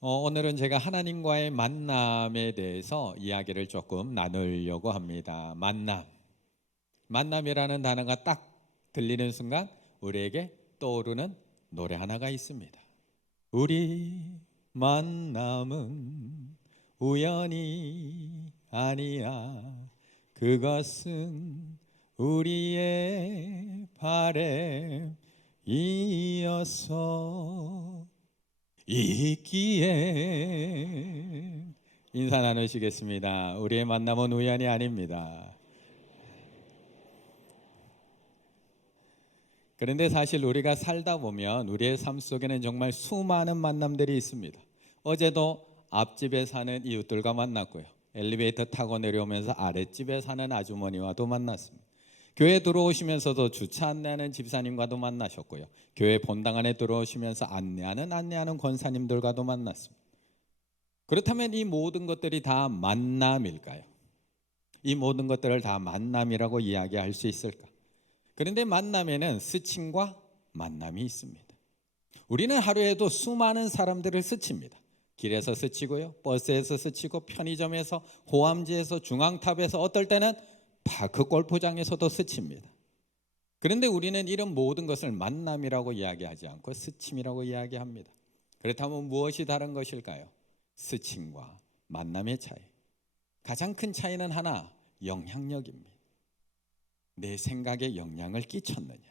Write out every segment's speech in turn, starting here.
어, 오늘은 제가 하나님과의 만남에 대해서 이야기를 조금 나누려고 합니다. 만남. 만남이라는 단어가 딱 들리는 순간 우리에게 떠오르는 노래 하나가 있습니다. 우리 만남은 우연이 아니야. 그것은 우리의 바램이어서 있기에 인사 나누시겠습니다. 우리의 만남은 우연이 아닙니다. 그런데 사실 우리가 살다 보면 우리의 삶 속에는 정말 수많은 만남들이 있습니다. 어제도 앞집에 사는 이웃들과 만났고요. 엘리베이터 타고 내려오면서 아랫집에 사는 아주머니와도 만났습니다. 교회 들어오시면서도 주차 안내하는 집사님과도 만나셨고요. 교회 본당 안에 들어오시면서 안내하는 안내하는 권사님들과도 만났습니다. 그렇다면 이 모든 것들이 다 만남일까요? 이 모든 것들을 다 만남이라고 이야기할 수 있을까? 그런데 만남에는 스친과 만남이 있습니다. 우리는 하루에도 수많은 사람들을 스칩니다. 길에서 스치고요, 버스에서 스치고, 편의점에서, 호암지에서, 중앙탑에서, 어떨 때는 파크 골프장에서도 스칩니다. 그런데 우리는 이런 모든 것을 만남이라고 이야기하지 않고 스침이라고 이야기합니다. 그렇다면 무엇이 다른 것일까요? 스침과 만남의 차이. 가장 큰 차이는 하나, 영향력입니다. 내 생각에 영향을 끼쳤느냐,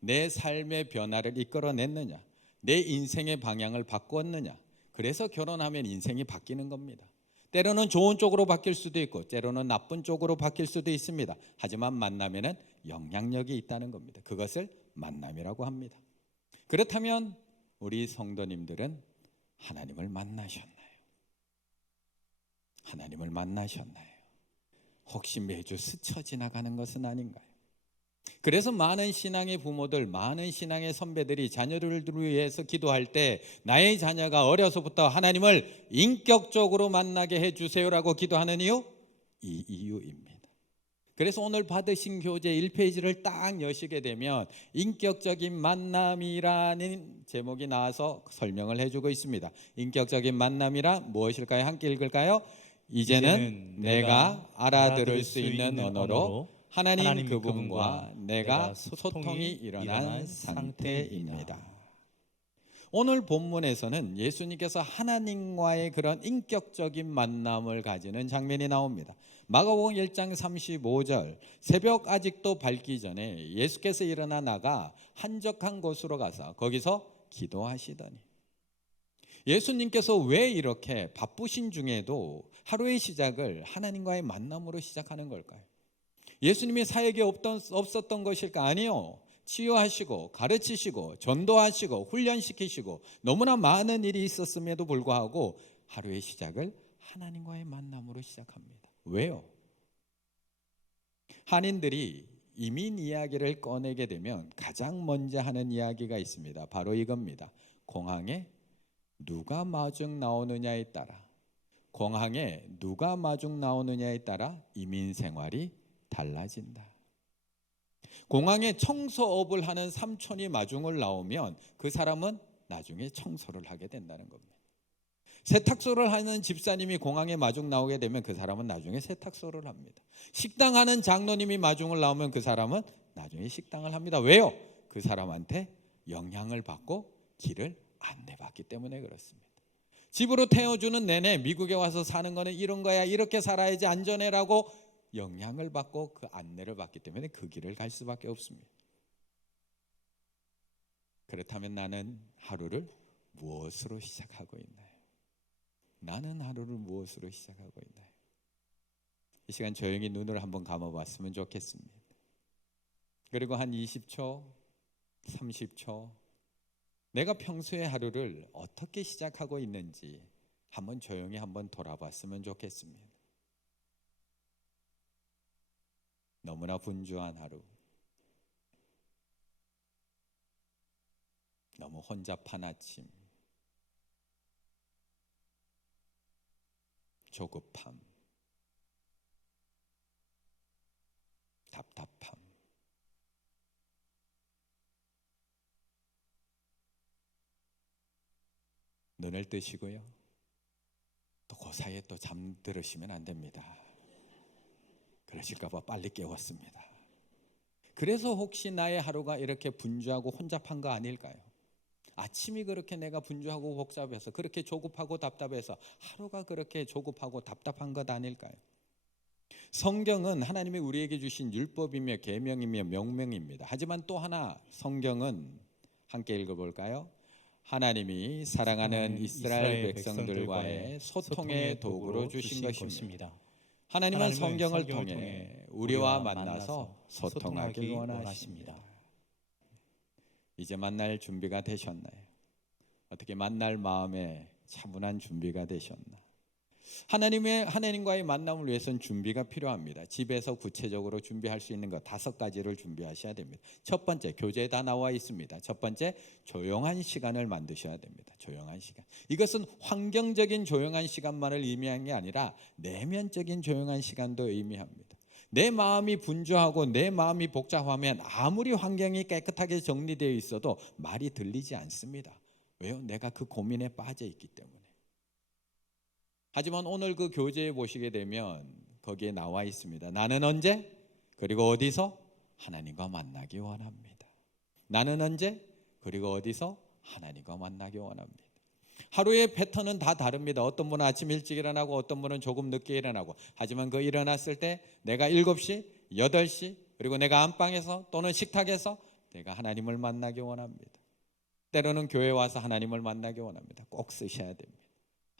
내 삶의 변화를 이끌어냈느냐, 내 인생의 방향을 바꾸었느냐. 그래서 결혼하면 인생이 바뀌는 겁니다. 때로는 좋은 쪽으로 바뀔 수도 있고 때로는 나쁜 쪽으로 바뀔 수도 있습니다. 하지만 만남에는 영향력이 있다는 겁니다. 그것을 만남이라고 합니다. 그렇다면 우리 성도님들은 하나님을 만나셨나요? 하나님을 만나셨나요? 혹시 매주 스쳐 지나가는 것은 아닌가요? 그래서 많은 신앙의 부모들, 많은 신앙의 선배들이 자녀를 위해서 기도할 때 나의 자녀가 어려서부터 하나님을 인격적으로 만나게 해 주세요라고 기도하는 이유 이 이유입니다. 그래서 오늘 받으신 교재 1페이지를 딱 여시게 되면 인격적인 만남이라는 제목이 나와서 설명을 해주고 있습니다. 인격적인 만남이라 무엇일까요? 함께 읽을까요? 이제는 내가 알아들을 수 있는 언어로 하나님, 하나님 그분과 그분과 내가 소통이 일어난 상태입니다. 오늘 본문에서는 예수님께서 하나님과의 그런 인격적인 만남을 가지는 장면이 나옵니다. 마가복음 1장 35절 새벽 아직도 밝기 전에 예수께서 일어나 나가 한적한 곳으로 가서 거기서 기도하시더니 예수님께서 왜 이렇게 바쁘신 중에도 하루의 시작을 하나님과의 만남으로 시작하는 걸까요? 예수님이 사역이 없던, 없었던 것일까? 아니요. 치유하시고 가르치시고 전도하시고 훈련시키시고 너무나 많은 일이 있었음에도 불구하고 하루의 시작을 하나님과의 만남으로 시작합니다. 왜요? 한인들이 이민 이야기를 꺼내게 되면 가장 먼저 하는 이야기가 있습니다. 바로 이겁니다. 공항에 누가 마중 나오느냐에 따라 공항에 누가 마중 나오느냐에 따라 이민 생활이 달라진다. 공항에 청소업을 하는 삼촌이 마중을 나오면 그 사람은 나중에 청소를 하게 된다는 겁니다. 세탁소를 하는 집사님이 공항에 마중 나오게 되면 그 사람은 나중에 세탁소를 합니다. 식당 하는 장로님이 마중을 나오면 그 사람은 나중에 식당을 합니다. 왜요? 그 사람한테 영향을 받고 길을 안내받기 때문에 그렇습니다. 집으로 태워주는 내내 미국에 와서 사는 거는 이런 거야 이렇게 살아야지 안전해라고 영향을 받고 그 안내를 받기 때문에 그 길을 갈 수밖에 없습니다. 그렇다면 나는 하루를 무엇으로 시작하고 있나요? 나는 하루를 무엇으로 시작하고 있나요? 이 시간 조용히 눈을 한번 감아봤으면 좋겠습니다. 그리고 한 20초, 30초, 내가 평소에 하루를 어떻게 시작하고 있는지 한번 조용히 한번 돌아봤으면 좋겠습니다. 너무나 분주한 하루. 너무 혼잡한 아침. 조급함. 답답함. 눈을 뜨시고요. 또 그 사이에 또 잠들으시면 안 됩니다. 그러실까봐 빨리 깨웠습니다. 그래서 혹시 나의 하루가 이렇게 분주하고 혼잡한 거 아닐까요? 아침이 그렇게 내가 분주하고 복잡해서 그렇게 조급하고 답답해서 하루가 그렇게 조급하고 답답한 것 아닐까요? 성경은 하나님이 우리에게 주신 율법이며 계명이며 명명입니다. 하지만 또 하나 성경은 함께 읽어볼까요? 하나님이 사랑하는 이스라엘 백성들과의 소통의 도구로 주신 것입니다. 하나님은 하나님은 성경을 성경을 통해 통해 우리와 만나서 원하십니다. 원하십니다. 이제 만날 준비가 되셨나요? 어떻게 만날 마음에 차분한 준비가 되셨나? 하나님의 하나님과의 만남을 위해서는 준비가 필요합니다. 집에서 구체적으로 준비할 수 있는 것 다섯 가지를 준비하셔야 됩니다. 첫 번째 교재에 다 나와 있습니다. 첫 번째 조용한 시간을 만드셔야 됩니다. 조용한 시간. 이것은 환경적인 조용한 시간만을 의미하는 게 아니라 내면적인 조용한 시간도 의미합니다. 내 마음이 분주하고 내 마음이 복잡하면 아무리 환경이 깨끗하게 정리되어 있어도 말이 들리지 않습니다. 왜요? 내가 그 고민에 빠져 있기 때문에. 하지만 오늘 그 교재에 보시게 되면 거기에 나와 있습니다. 나는 언제 그리고 어디서 하나님과 만나기 원합니다. 나는 언제 그리고 어디서 하나님과 만나기 원합니다. 하루의 패턴은 다 다릅니다. 어떤 분은 아침 일찍 일어나고 어떤 분은 조금 늦게 일어나고 하지만 그 일어났을 때 내가 7시, 8시 그리고 내가 안방에서 또는 식탁에서 내가 하나님을 만나기 원합니다. 때로는 교회 와서 하나님을 만나기 원합니다. 꼭 쓰셔야 됩니다.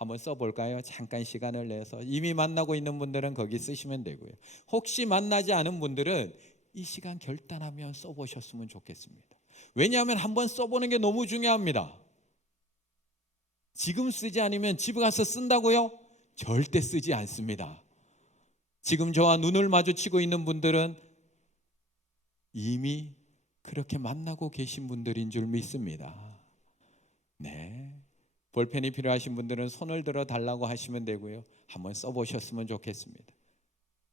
한번 써볼까요? 잠깐 시간을 내서 이미 만나고 있는 분들은 거기 쓰시면 되고요. 혹시 만나지 않은 분들은 이 시간 결단하면 써보셨으면 좋겠습니다. 왜냐하면 한번 써보는 게 너무 중요합니다. 지금 쓰지 않으면 집에 가서 쓴다고요? 절대 쓰지 않습니다. 지금 저와 눈을 마주치고 있는 분들은 이미 그렇게 만나고 계신 분들인 줄 믿습니다. 네. 볼펜이 필요하신 분들은 손을 들어 달라고 하시면 되고요. 한번 써보셨으면 좋겠습니다.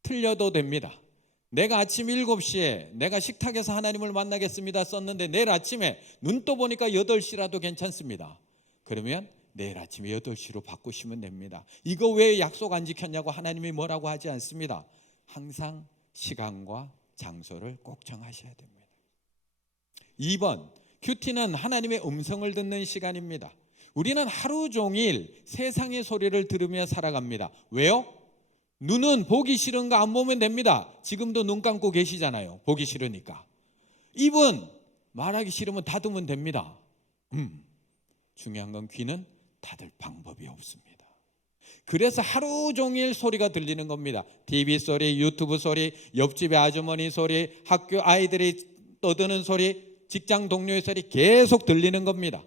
틀려도 됩니다. 내가 아침 7시에 내가 식탁에서 하나님을 만나겠습니다 썼는데 내일 아침에 눈 떠 보니까 8시라도 괜찮습니다. 그러면 내일 아침 8시로 바꾸시면 됩니다. 이거 왜 약속 안 지켰냐고 하나님이 뭐라고 하지 않습니다. 항상 시간과 장소를 꼭 정하셔야 됩니다. 2번 큐티는 하나님의 음성을 듣는 시간입니다. 우리는 하루 종일 세상의 소리를 들으며 살아갑니다. 왜요? 눈은 보기 싫은 거 안 보면 됩니다. 지금도 눈 감고 계시잖아요. 보기 싫으니까. 입은 말하기 싫으면 닫으면 됩니다. 음, 중요한 건 귀는 닫을 방법이 없습니다. 그래서 하루 종일 소리가 들리는 겁니다. TV 소리, 유튜브 소리, 옆집의 아주머니 소리, 학교 아이들이 떠드는 소리, 직장 동료의 소리 계속 들리는 겁니다.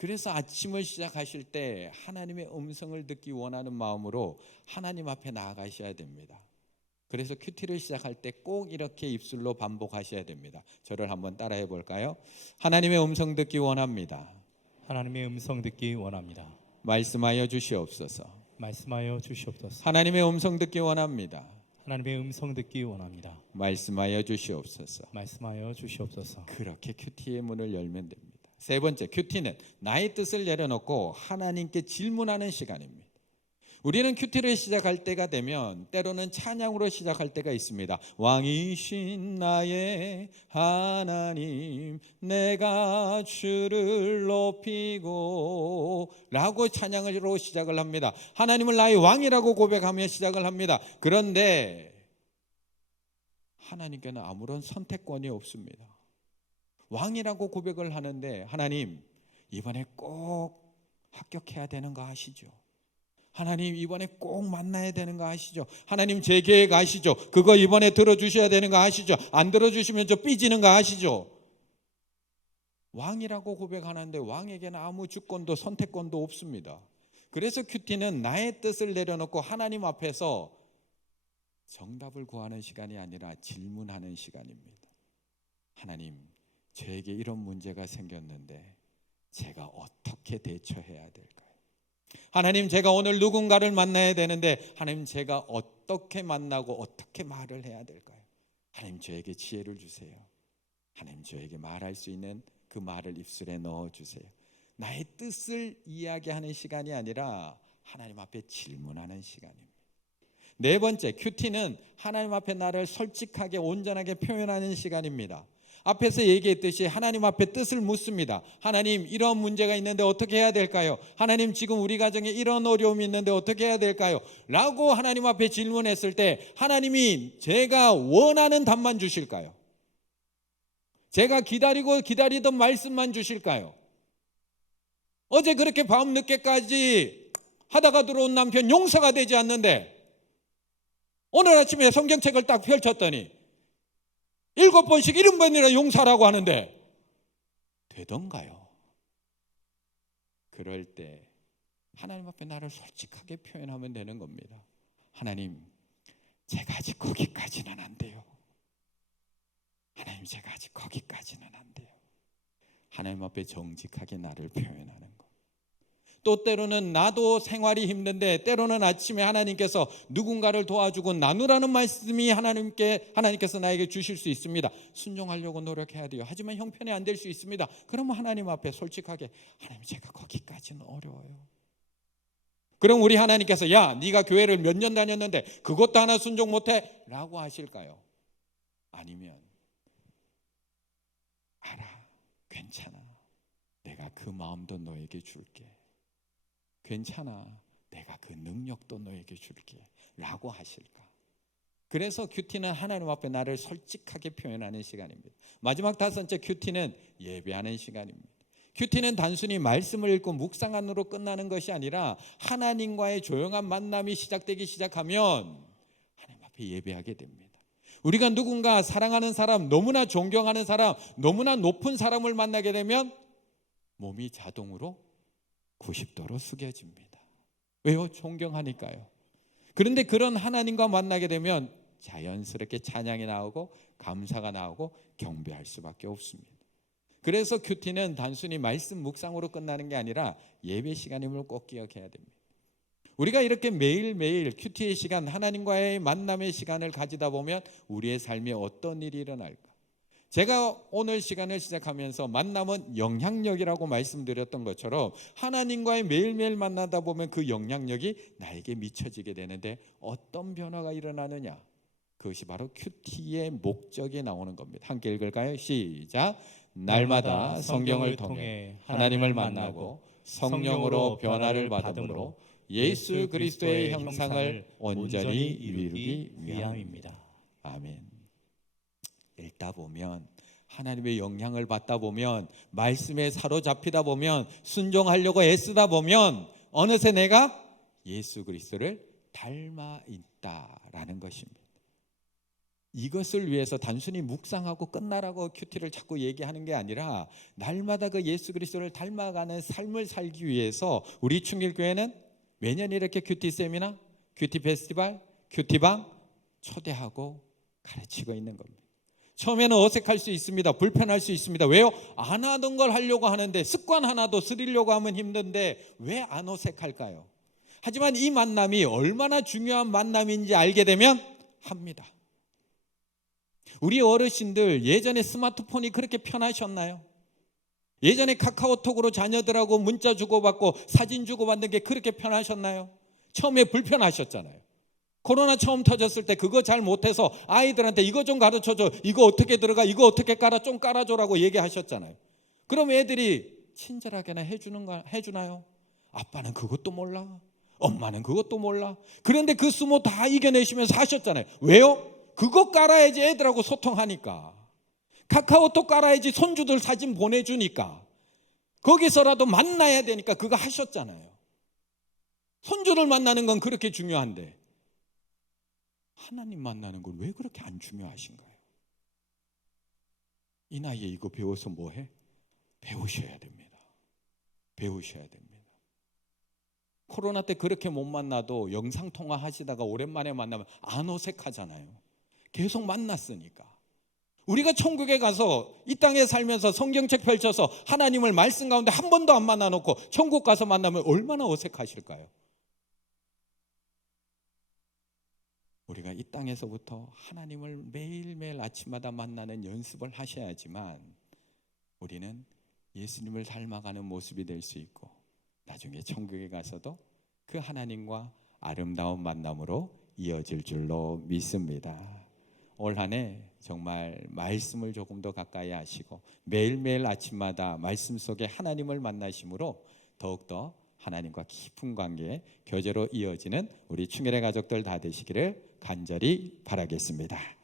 그래서 아침을 시작하실 때 하나님의 음성을 듣기 원하는 마음으로 하나님 앞에 나아가셔야 됩니다. 그래서 큐티를 시작할 때 꼭 이렇게 입술로 반복하셔야 됩니다. 저를 한번 따라해 볼까요? 하나님의 음성 듣기 원합니다. 하나님의 음성 듣기 원합니다. 말씀하여 주시옵소서. 말씀하여 주시옵소서. 하나님의 음성 듣기 원합니다. 하나님의 음성 듣기 원합니다. 말씀하여 주시옵소서. 말씀하여 주시옵소서. 그렇게 큐티의 문을 열면 됩니다. 세 번째, 큐티는 나의 뜻을 내려놓고 하나님께 질문하는 시간입니다. 우리는 큐티를 시작할 때가 되면 때로는 찬양으로 시작할 때가 있습니다. 왕이신 나의 하나님, 내가 주를 높이고 라고 찬양으로 시작을 합니다. 하나님을 나의 왕이라고 고백하며 시작을 합니다. 그런데 하나님께는 아무런 선택권이 없습니다. 왕이라고 고백을 하는데 하나님 이번에 꼭 합격해야 되는 거 아시죠? 하나님 이번에 꼭 만나야 되는 거 아시죠? 하나님 제 계획 아시죠? 그거 이번에 들어주셔야 되는 거 아시죠? 안 들어주시면 저 삐지는 거 아시죠? 왕이라고 고백하는데 왕에게는 아무 주권도 선택권도 없습니다. 그래서 큐티는 나의 뜻을 내려놓고 하나님 앞에서 정답을 구하는 시간이 아니라 질문하는 시간입니다. 하나님, 저에게 이런 문제가 생겼는데 제가 어떻게 대처해야 될까요? 하나님, 제가 오늘 누군가를 만나야 되는데 하나님, 제가 어떻게 만나고 어떻게 말을 해야 될까요? 하나님, 저에게 지혜를 주세요. 하나님, 저에게 말할 수 있는 그 말을 입술에 넣어 주세요. 나의 뜻을 이야기하는 시간이 아니라 하나님 앞에 질문하는 시간입니다. 네 번째 큐티는 하나님 앞에 나를 솔직하게 온전하게 표현하는 시간입니다. 앞에서 얘기했듯이 하나님 앞에 뜻을 묻습니다. 하나님 이런 문제가 있는데 어떻게 해야 될까요? 하나님 지금 우리 가정에 이런 어려움이 있는데 어떻게 해야 될까요? 라고 하나님 앞에 질문했을 때 하나님이 제가 원하는 답만 주실까요? 제가 기다리고 기다리던 말씀만 주실까요? 어제 그렇게 밤 늦게까지 하다가 들어온 남편 용서가 되지 않는데 오늘 아침에 성경책을 딱 펼쳤더니 일곱 번씩 일흔 번이나 용서라고 하는데 되던가요? 그럴 때 하나님 앞에 나를 솔직하게 표현하면 되는 겁니다. 하나님, 제가 아직 거기까지는 안 돼요. 하나님, 제가 아직 거기까지는 안 돼요. 하나님 앞에 정직하게 나를 표현하는 것. 또 때로는 나도 생활이 힘든데 때로는 아침에 하나님께서 누군가를 도와주고 나누라는 말씀이 하나님께 하나님께서 나에게 주실 수 있습니다. 순종하려고 노력해야 돼요. 하지만 형편이 안 될 수 있습니다. 그러면 하나님 앞에 솔직하게 하나님 제가 거기까지는 어려워요. 그럼 우리 하나님께서 야 네가 교회를 몇 년 다녔는데 그것도 하나 순종 못해? 라고 하실까요? 아니면 알아 괜찮아 내가 그 마음도 너에게 줄게 괜찮아. 내가 그 능력도 너에게 줄게. 라고 하실까? 그래서 큐티는 하나님 앞에 나를 솔직하게 표현하는 시간입니다. 마지막 다섯째 큐티는 예배하는 시간입니다. 큐티는 단순히 말씀을 읽고 묵상안으로 끝나는 것이 아니라 하나님과의 조용한 만남이 시작되기 시작하면 하나님 앞에 예배하게 됩니다. 우리가 누군가 사랑하는 사람, 너무나 존경하는 사람, 너무나 높은 사람을 만나게 되면 몸이 자동으로 90도로 숙여집니다. 왜요? 존경하니까요. 그런데 그런 하나님과 만나게 되면 자연스럽게 찬양이 나오고 감사가 나오고 경배할 수밖에 없습니다. 그래서 큐티는 단순히 말씀 묵상으로 끝나는 게 아니라 예배 시간임을 꼭 기억해야 됩니다. 우리가 이렇게 매일매일 큐티의 시간, 하나님과의 만남의 시간을 가지다 보면 우리의 삶에 어떤 일이 일어날까? 제가 오늘 시간을 시작하면서 만남은 영향력이라고 말씀드렸던 것처럼 하나님과의 매일매일 만나다 보면 그 영향력이 나에게 미쳐지게 되는데 어떤 변화가 일어나느냐? 그것이 바로 큐티의 목적이 나오는 겁니다. 함께 읽을까요? 시작. 날마다 성경을 통해 하나님을 만나고 성령으로 변화를 받음으로 예수 그리스도의 형상을 온전히 이루기 위함입니다. 아멘. 읽다 보면 하나님의 영향을 받다 보면 말씀에 사로잡히다 보면 순종하려고 애쓰다 보면 어느새 내가 예수 그리스도를 닮아 있다라는 것입니다. 이것을 위해서 단순히 묵상하고 끝나라고 큐티를 자꾸 얘기하는 게 아니라 날마다 그 예수 그리스도를 닮아가는 삶을 살기 위해서 우리 충길교회는 매년 이렇게 큐티 세미나, 큐티 페스티벌, 큐티방 초대하고 가르치고 있는 겁니다. 처음에는 어색할 수 있습니다. 불편할 수 있습니다. 왜요? 안 하던 걸 하려고 하는데 습관 하나도 쓰리려고 하면 힘든데 왜 안 어색할까요? 하지만 이 만남이 얼마나 중요한 만남인지 알게 되면 합니다. 우리 어르신들 예전에 스마트폰이 그렇게 편하셨나요? 예전에 카카오톡으로 자녀들하고 문자 주고받고 사진 주고받는 게 그렇게 편하셨나요? 처음에 불편하셨잖아요. 코로나 처음 터졌을 때 그거 잘 못해서 아이들한테 이거 좀 가르쳐 줘. 이거 어떻게 들어가? 이거 어떻게 깔아? 좀 깔아줘라고 얘기하셨잖아요. 그럼 애들이 친절하게나 해주는 거 해주나요? 아빠는 그것도 몰라. 엄마는 그것도 몰라. 그런데 그 수모 다 이겨내시면서 하셨잖아요. 왜요? 그거 깔아야지 애들하고 소통하니까. 카카오톡 깔아야지 손주들 사진 보내주니까. 거기서라도 만나야 되니까 그거 하셨잖아요. 손주를 만나는 건 그렇게 중요한데. 하나님 만나는 걸 왜 그렇게 안 중요하신가요? 이 나이에 이거 배워서 뭐 해? 배우셔야 됩니다. 배우셔야 됩니다. 코로나 때 그렇게 못 만나도 영상 통화 하시다가 오랜만에 만나면 안 어색하잖아요. 계속 만났으니까. 우리가 천국에 가서 이 땅에 살면서 성경책 펼쳐서 하나님을 말씀 가운데 한 번도 안 만나 놓고 천국 가서 만나면 얼마나 어색하실까요? 우리가 이 땅에서부터 하나님을 매일매일 아침마다 만나는 연습을 하셔야지만 우리는 예수님을 닮아가는 모습이 될 수 있고 나중에 천국에 가서도 그 하나님과 아름다운 만남으로 이어질 줄로 믿습니다. 올 한해 정말 말씀을 조금 더 가까이 하시고 매일매일 아침마다 말씀 속에 하나님을 만나심으로 더욱더 하나님과 깊은 관계 교제로 이어지는 우리 충혈의 가족들 다 되시기를 간절히 바라겠습니다.